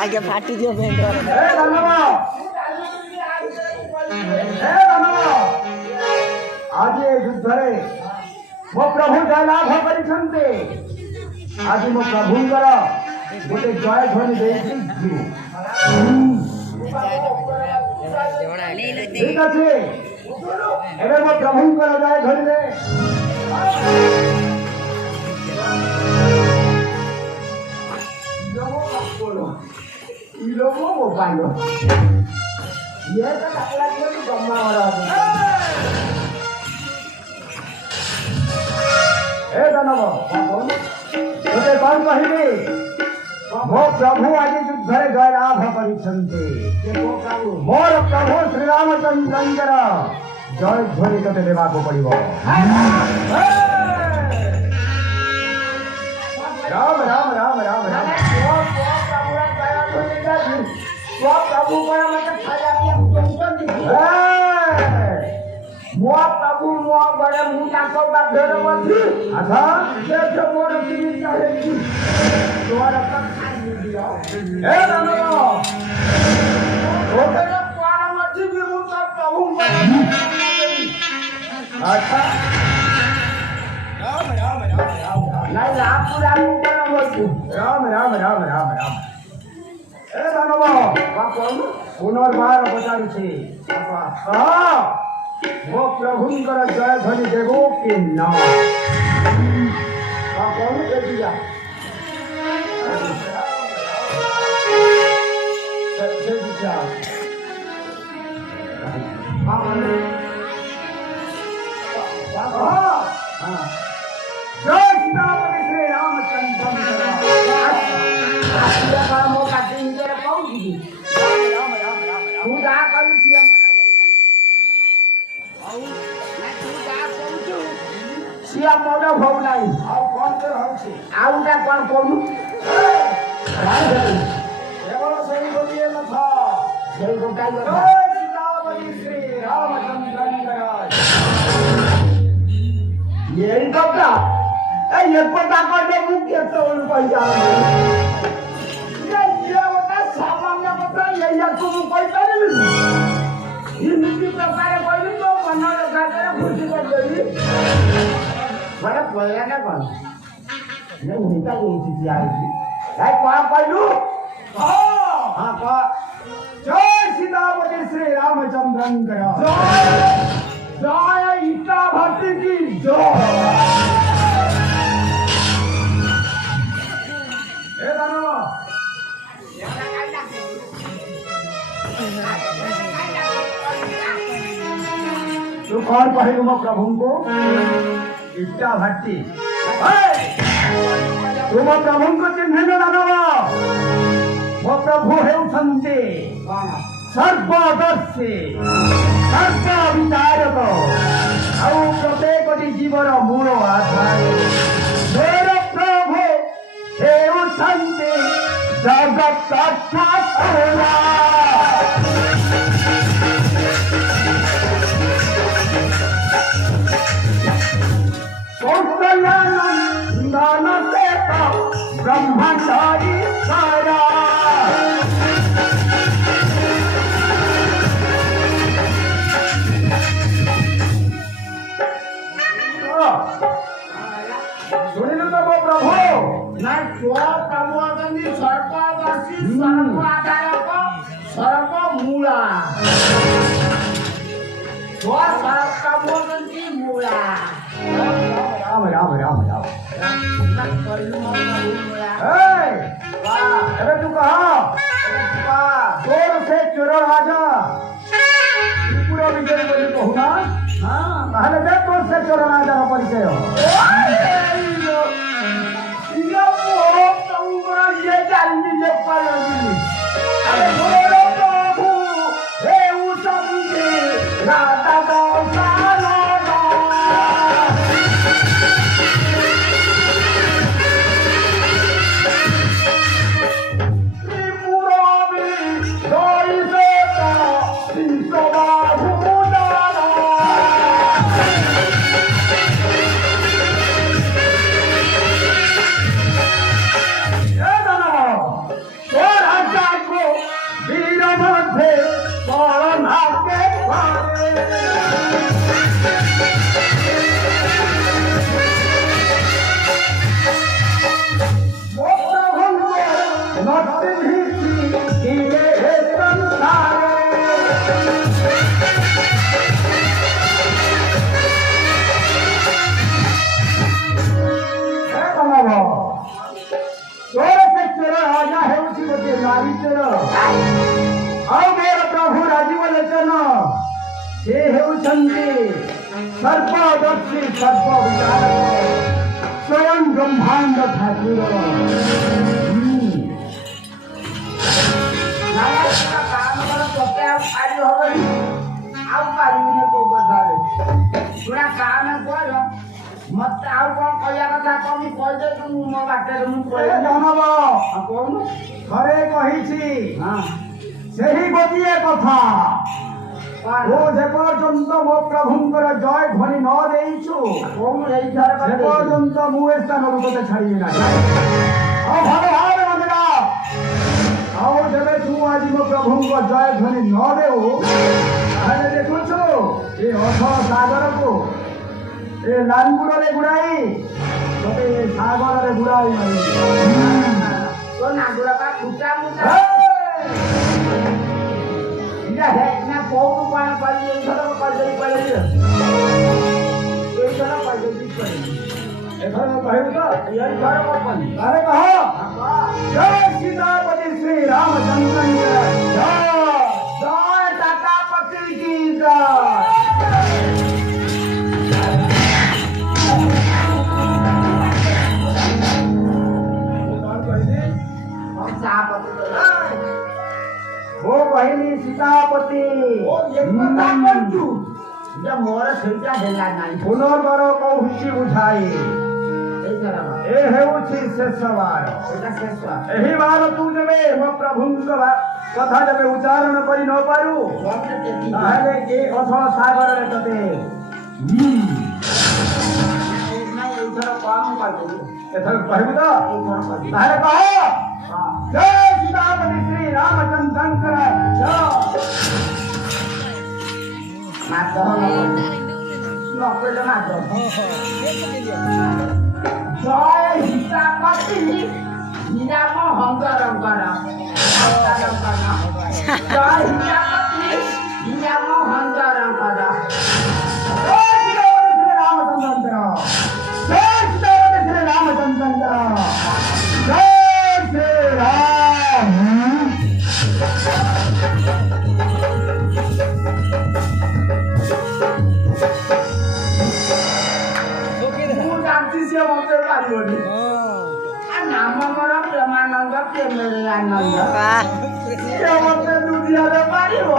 आगे फाटी दियो पेंट आज युद्धरे मो प्रभु जय लाभ करिसंते आज मो प्रभुंकर गोटे जय ध्वनि देछि ठीक अछि एबे मो प्रभुंकर जय ध्वनि दे लोगों को पालो ये तो लगला कि गम्मा हो रहा है दानव तोते कौन कहिबे मो प्रभु आज युद्धरे जय लाभ करिसंते मोर प्रभु श्री रामचंद्रंकर जय ध्वनि तोते देबाको पड़िबो राम राम राम राम राम प्रभु बड़ा मतलब खाया पिया टेंशन नहीं मोआ प्रभु मोआ बड़े मुंडा को बाधर बंदी अच्छा देखो मोर तीन चाहे की तोर का खाई दिया ए रानो ओके ना पारा मत भी मुंडा प्रभु अच्छा राम राम राम राम नहीं राम पूरा मुंडा बोल राम राम राम राम राम ए दानव बापन पुनर्बार पचारुछि हां मो प्रभुंकर जय ध्वनि देबो कि ना बापन ए दिया से दिया बापन हां जय सीतापति श्री रामचंद्र आज्ञा का मौका देंगे कौन दी राम राम राम तू जा कर सीएम आउ मैं तू जा कहू सीएम मोड हो नहीं आउ कौन के होछि आउ का कौन कहू केवल सही बोलिए न था जय गोटाई जय सीतापति श्री रामचंद्र यही तो का ये पता कर दे मुख्य तो कोई जान ये होता सामान्य पता ये या तुम कोई करे ये नीति प्रकार कोई तो बना लगा दे खुशी कर देगी बड़ा बोला ना कौन ये उनका कोई चीज आई थी है कौन पहलू हां का जय सीतापति श्री रामचंद्रन गया जय ईटा भट्टी की जय तू कौन कहेगा मो प्रभु को इट्टा भट्टी तुम प्रभु को चिन्ह न दानव मो प्रभु हेउछन्ते सर्वदर्शी सर्व विचारक आउ प्रत्येक जीवर मूल आधार मेर प्रभु हेउछन्ते जगत ठाकुर ଶାନ୍ତି ମୂଳା ରାମ ରାମ ରାମ ରାମ ଏବେ ତୁ କହ ତୋର ସେ ଚୋର ରାଜା ତ୍ରିପୁର ବିଜୟ ବୋଲି କହୁନା ତାହେଲେ ଦେ ତୋର ସେ ଚୋର ରାଜାର ପରିଚୟ ଚାଲିଛି ଯେ ପାଲନ୍ତି ସେ ହେଉଛନ୍ତି ସର୍ବଦର୍ଶୀ ସର୍ବ ବିଚାରକ ସ୍ୱୟଂ ବ୍ରହ୍ମାଣ୍ଡ ଠାକୁର ଆଉ ପାରିବିନି କୋଉ କଥାରେ ପୁରା କାମ କର ମତେ ଆଉ କଣ କହିବା କଥା କମି କହିଦେବୁ ମୁଁ ମୋ ବାଟରେ ମୁଁ ଜଣବ କହୁନୁ ଥରେ କହିଛି ହଁ ସେହି ଗୋଟିଏ କଥା ତୁ ଯେପର୍ଯ୍ୟନ୍ତ ମୋ ପ୍ରଭୁଙ୍କର ଜୟ ଧ୍ୱନି ନ ଦେଇଛୁ ସେ ପର୍ଯ୍ୟନ୍ତ ମୁଁ ଏ ସ୍ଥାନରୁ ତୋତେ ଛାଡ଼ିବି ନାହିଁ ଆଉ ଭଲ ଭାବରେ ମନ୍ଦିର ଆଉ ଯେବେ ତୁ ଆଜି ମୋ ପ୍ରଭୁଙ୍କ ଜୟ ଧ୍ୱନି ନ ଦେଉ ତାହେଲେ ଦେଖୁଛୁ ଏ ଅଥ ସାଗରକୁ ଏ ଲାଙ୍ଗୁଡ଼ରେ ଗୁଡ଼ାଇ ତୋତେ ଏ ସାଗରରେ ବୁଡ଼ାଇ ମାରିବି ତୋ ନାଗୁଡ଼ା ବା ଫୁଟା ମୁଟା କୋଉଠୁ କଣ କରିବି ଏଇଥର କରିଦେଇ ପଳେଇବି ଏଇଥର କରିଦେଇ ପଳେଇବି ଏଥର କହିବୁ ତ ଏଇଥର କରିବି ଆରେ କହ ଜୟ ସୀତାପତି ଶ୍ରୀ ରାମଚନ୍ଦ୍ର ଜୟ ତାତାପତି କି ଜୟ ମୁଁ କହିଲି ସୀତାପତି ମୋର ସେଇଟା ହେଲା ନାହିଁ ପୁନର୍ବାର କହୁଛି ବୁଝାଇ ଏ ହେଉଛି ଶେଷ ବାର ଏହି ବାର ତୁ ଯେବେ ମୋ ପ୍ରଭୁଙ୍କ କଥା ଯେବେ ଉଚ୍ଚାରଣ କରି ନ ପାରୁ ତାହେଲେ ଏ ଅଥଳ ସାଗରରେ ତତେ ଏଥର କହିବୁ ତ ତାହେଲେ କହ ଜୟ ସୀତାପତି ଶ୍ରୀ ରାମଚନ୍ଦ୍ରଙ୍କର ନକହିଲେ ମାଧ ଜୟ ସୀତାପତି ନିରାମ ହଙ୍ଗରଙ୍କର ଜୟ ସୀତାପତି ନିରାମ ହଙ୍ଗରଙ୍କର ରାମଚନ୍ଦ୍ର ଜୟ ସୀତାପତି ଶ୍ରୀ ରାମଚନ୍ଦ୍ର ଜୟ ଶ୍ରୀ ରାମ ମୁଁ ଜାଣିଛି ସିଏ ମତେ ପାରିବନି ନାମ ମୋର ପ୍ରେମାନନ୍ଦ ପ୍ରେମରେ ଆନନ୍ଦ ସିଏ ମତେ ଦୁନିଆରେ ପାରିବ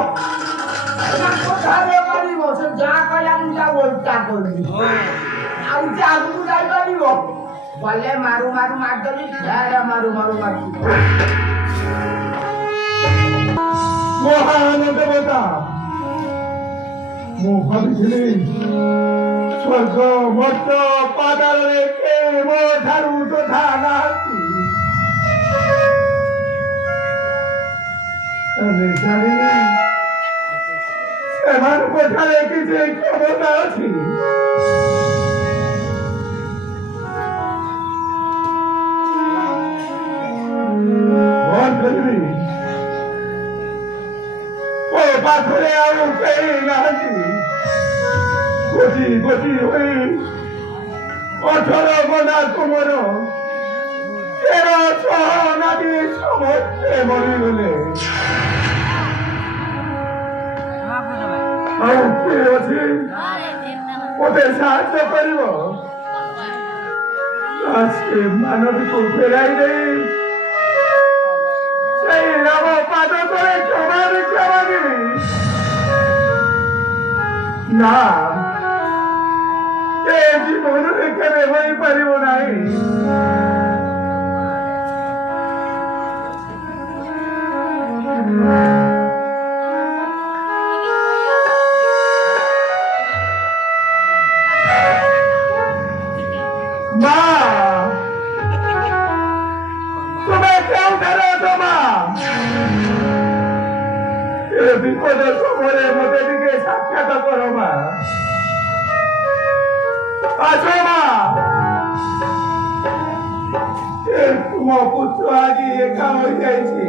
କଥାରେ ପାରିବ ସେ ଯାହା କହିଲା ମୁଁ ତା ଓଲଟା କରିବି ଆଉ ସେ ଆଗକୁ ଯାଇପାରିବ ଗଲେ ମାରୁ ମାରୁ ମାରିଦେବି ଫେରେ ମାରୁ ମାରୁ ମାରି ମହାନ ଦେବତା ମୁଁ ଭାବିଥିଲି ସ୍ୱର୍ଗ ମର୍ତ୍ତ ପାତାଳରେ କେହି ମୋ ଠାରୁ ତଥା ନାହାନ୍ତି ଜାଣିନି ସେମାନଙ୍କ ଠାରେ କିଛି କ୍ଷମତା ଅଛି ମୋ ପାଖରେ ଆଉ କେହି ନାହାନ୍ତି গতি গতি হয়ে 18 গোনা কোমর 13 নদী সমুদ্রে মরিগলে ଆଉ କିଏ ଅଛି ମୋତେ ସାହାଯ୍ୟ କରିବ ସେ ମାନବୀକୁ ଫେରାଇ ଦେଇ ସେଇ ରାମ ପାଦ ତଳେ କ୍ଷମା ଭିକ୍ଷା ମାଗିବି ନା ଏ ଜୀବନରେ କେବେ ହୋଇପାରିବ ନାହିଁ বিপদ সময়ে মতে দিকে সাক্ষাৎ করো মা আসো মা তুম পুত্র আজ একা হয়ে যাইছি